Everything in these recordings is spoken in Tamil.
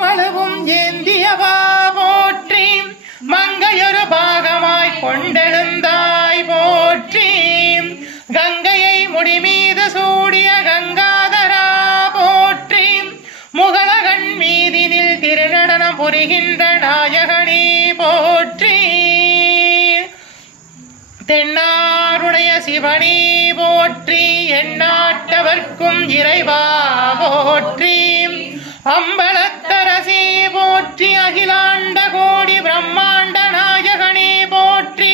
மழுவும் ஏந்தியவா போற்றி மங்கையொரு பாகமாய் கொண்டெழுந்தாய் போற்றி கங்கையை முடிமீது சூடிய கங்காதரா போற்றி முகலகன் மீதினில் திருநடனம் புரிகின்ற நாயகனே போற்றி தென்னாருடைய சிவனே போற்றி எந்நாட்டவர்க்கும் இறைவா போற்றி அம்பலத்தரசே போற்றி அகிலாண்ட கோடி பிரம்மாண்ட நாயகனே போற்றி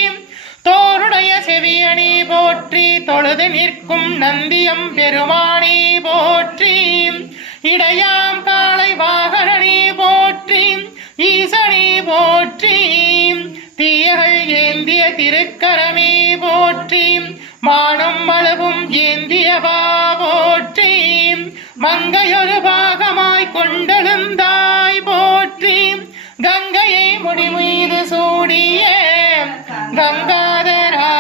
தோருடைய செவியனே போற்றி தொழுது நிற்கும் நந்தியம் பெருமானே போற்றி இடையாம் காளை வாகனனே போற்றி ஈசனே போற்றி தீயகள் ஏந்திய திருக்கரமே போற்றி மானம் மளவும் ஏந்தியவா போற்றி மங்கையொரு பாகமாய் கொண்டெழுந்தாய் போற்றி கங்கையை முடிமீது சூடிய கங்காதரா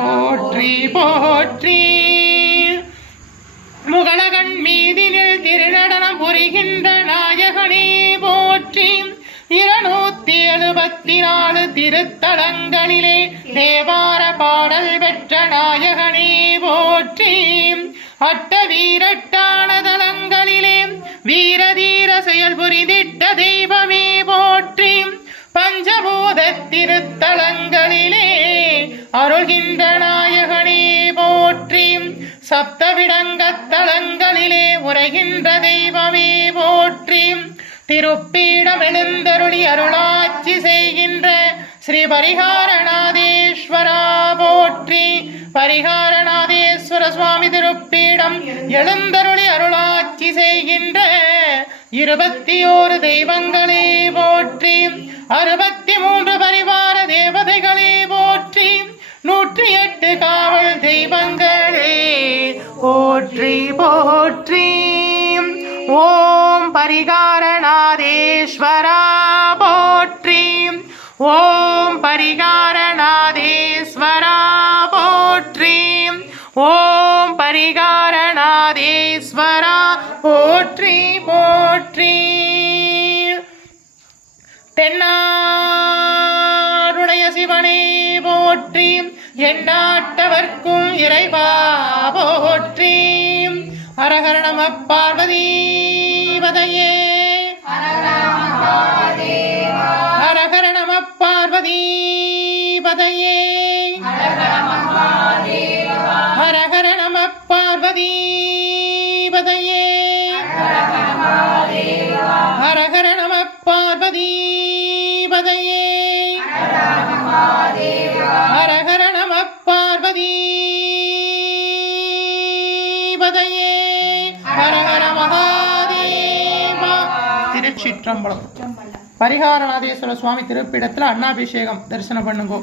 போற்றி போற்றி முகலகன் மீதினில் திருநடனம் புரிகின்ற நாயகனே போற்றி 274 திருத்தலங்களிலே தேவார பாடல் பெற்ற நாயகனே போற்றி அட்ட வீரட்டான தலங்களிலே வீரதீர செயல் புரிந்திட்ட தெய்வமே போற்றி பஞ்சபூத திருத்தலங்களிலே அருள்கின்ற நாயகனே போற்றி சப்தவிடங்கத்தலங்களிலே உரைகின்ற தெய்வமே போற்றி திருப்பீடம் எழுந்தருளி அருளாட்சி செய்கின்ற ஸ்ரீ பரிகாரநாதேஸ்வரா போற்றி பரிகாரநாதேஸ்வர சுவாமி திருப்பீடம் எழுந்தருளி அருளாட்சி செய்கின்ற 21 தெய்வங்களே போற்றி 63 பரிவார தேவதைகளே போற்றி 108 காவல் தெய்வங்களே போற்றி போற்றி ஓம் பரிகாரநாதேஸ்வரா போற்றி ஓம் பரிகாரநாதேஸ்வரா போற்றி ஓம் பரிகாரநாதேஸ்வரா போற்றி போற்றி தென்னாருடைய சிவனே போற்றி எந்நாட்டவர்க்கும் இறைவா போற்றி ஹரஹர நம பார்வதி பதையே ஹரஹர நம பார்வதி பதையே ஹரஹர நம பார்வதி பதையே ஹரஹர நம பார்வதி பதையே ஹரஹர நம பார்வதி பதையே ஹரஹர மகாதேவா. திருச்சிற்றம்பலம். பரிகாரநாதேஸ்வர சுவாமி திருப்பிடத்துல அன்னாபிஷேகம் தரிசனம் பண்ணுங்க.